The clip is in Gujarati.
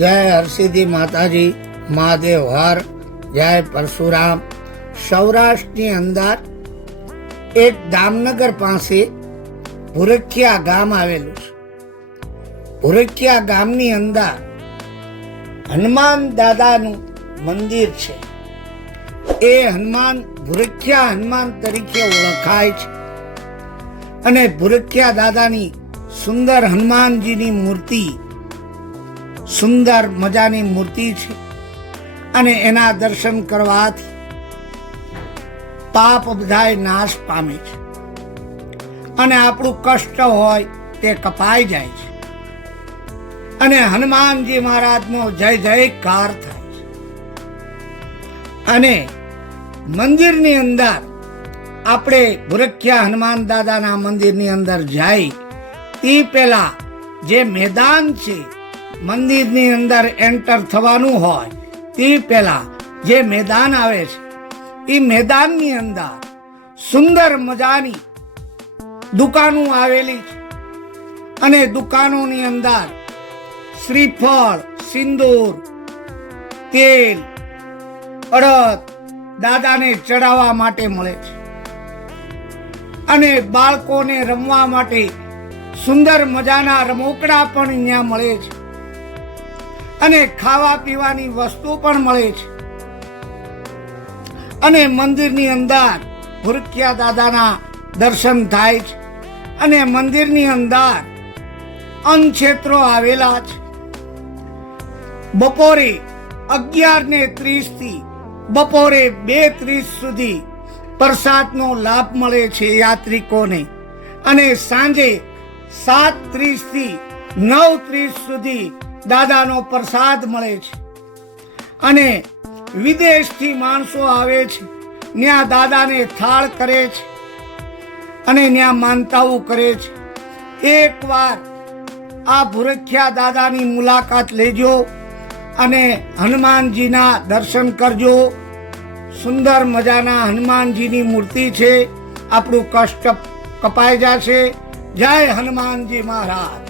જય હરસિદ્ધિ માતાજી, મહાદેવ હર, જય પરશુરામ। સૌરાષ્ટ્રની અંદર એક દામનગર પાસે ભુરખિયા ગામ આવેલું છે। ભુરખિયા ગામની અંદર હનુમાન દાદાનું મંદિર છે। એ હનુમાન ભુરખિયા હનુમાન તરીકે ઓળખાય છે અને ભુરખિયા દાદાની સુંદર હનુમાનજીની મૂર્તિ સુંદર મજાની મૂર્તિ છે અને એના દર્શન કરવાથી પાપ બધાય નાશ પામે છે અને આપણું કષ્ટ હોય તે કપાઈ જાય છે અને હનુમાનજી મહારાજનો જય જયકાર થાય છે। અને મંદિરની અંદર આપણે ભુરખિયા હનુમાન દાદાના મંદિરની અંદર જાય તે પહેલા જે મેદાન છે, મંદિરની અંદર એન્ટર થવાનું હોય તે પહેલા જે મેદાન આવે છે એ મેદાનની અંદર સુંદર મજાની દુકાનો આવેલી છે અને દુકાનોની અંદર શ્રીફળ, સિંદૂર, તેલ, અડદ દાદાને ચડાવવા માટે મળે છે અને બાળકોને રમવા માટે સુંદર મજાના રમકડા પણ અહીંયા મળે છે અને ખાવા પીવાની વસ્તુ પણ મળે છે અને મંદિરની અંદર ભુરખિયા દાદાના દર્શન થાય છે અને મંદિરની અંદર અન્નક્ષેત્રો આવેલા છે। બપોરે 11:30 થી બપોરે 2:30 સુધી પ્રસાદનો લાભ મળે છે યાત્રિકોને અને સાંજે 7:30 થી 9:30 સુધી દાદાનો પ્રસાદ મળે છે અને વિદેશથી માણસો આવે છે, ત્યાં દાદાને થાળ કરે છે અને ત્યાં માનતાઓ કરે છે। એકવાર આ ભુરખિયા દાદાની મુલાકાત લેજો અને હનુમાનજીના દર્શન કરજો। સુંદર મજાના હનુમાનજીની મૂર્તિ છે, આપણું કષ્ટ કપાઈ જશે। જય હનુમાનજી મહારાજ।